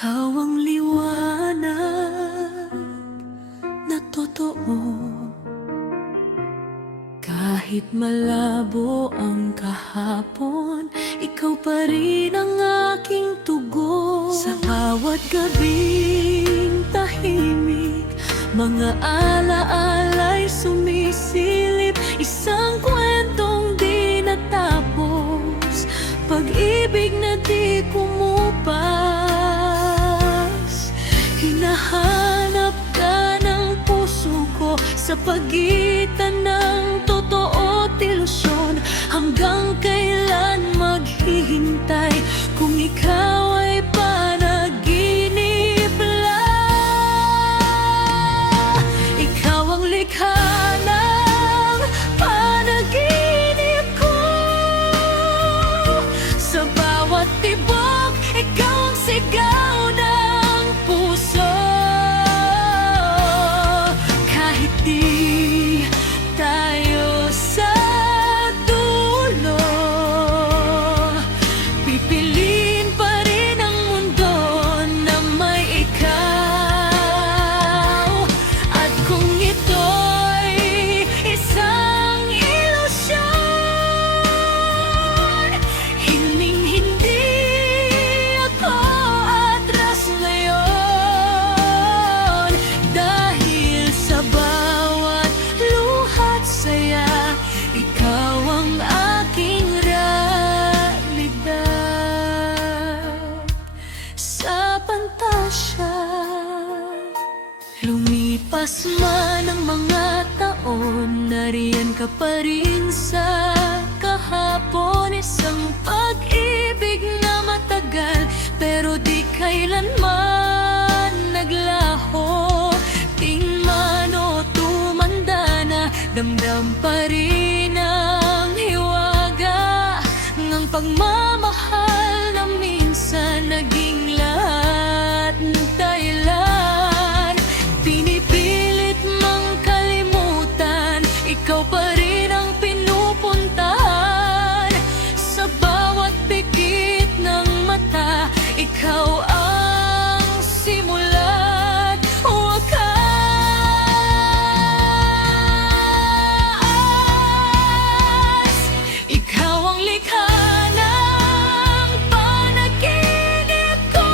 Ikaw ang liwanag na totoo. Kahit malabo ang kahapon, ikaw pa rin ang aking tugon. Sa bawat gabing tahimik, mga alaala'y sumisilip. Isang kwentong di natapos, pag-ibig na di kumupas. Hinahanap ka ng puso ko sa pagitan ng totoo at ilusyon. Hanggang kailan maghihintay kung ikaw ay panaginip lang? Ikaw ang likha ng panaginip ko. Sa bawat tibok, ikaw ang sigaw ng puso. Kahit di tayo sa dulo, pipiliin pa rin ang mundo na may ikaw. At kung ito'y isang ilusyon, hinding-hindi ako atras ngayon. Dahil sa bawat luha't saya, ikaw ang aking realidad. Sa pantasya, lumipas man ang mga taon, nariyan ka pa rin sa kahapon. Isang pag-ibig na matagal, pero di kailanman naglaho. Tingman o tumanda na, damdam pa rin ang hiwaga ng pagmamahal na minsan naging lahat ng dahilan. Pinipilit mang kalimutan, ikaw pa rin ang pinupuntahan. Sa bawat pikit ng mata, ikaw ang simula't wakas. Ikaw ang likha ng panaginip ko.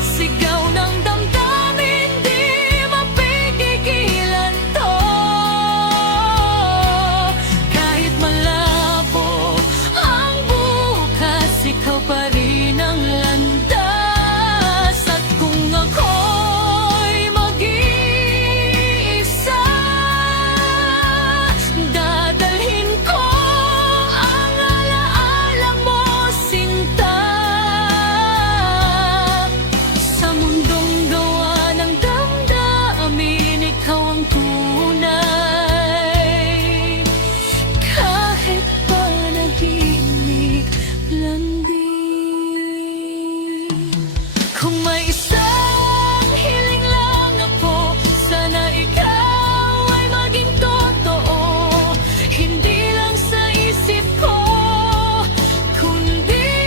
Sigaw ng damdamin, di mapigilan to. Kahit malabo ang bukas, ikaw pa rin ang landas. At kung ako'y mag-iisa, dadalhin ko ang alaala mo, sinta. Sa mundong gawa ng damdamin, ikaw ang tunay. Kahit panaginip lang din. Kung may isang hiling lang ako, sana ikaw ay maging totoo. Hindi lang sa isip ko, kundi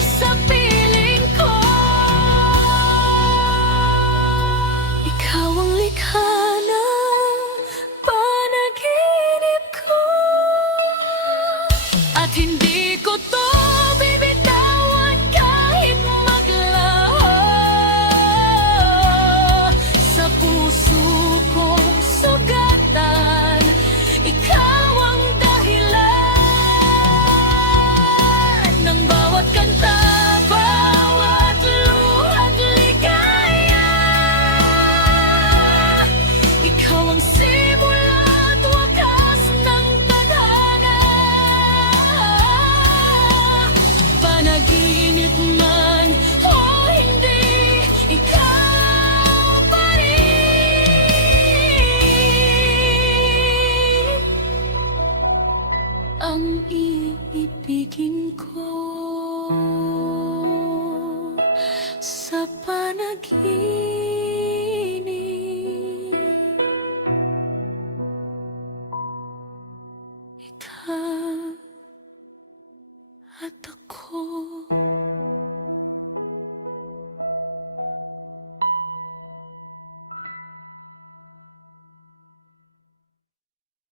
sa piling ko. Ikaw ang likha ng panaginip ko. At hindi ko to bibitawan kahit maglaho. Sa puso kong sugatan, ikaw ang dahilan ng bawat kanta, bawat luha't ligaya. Ikaw ang simula at wakas ng tadhana. Panaginip man o hindi, ikaw pa rin ang iibigin ko. Sa panaginip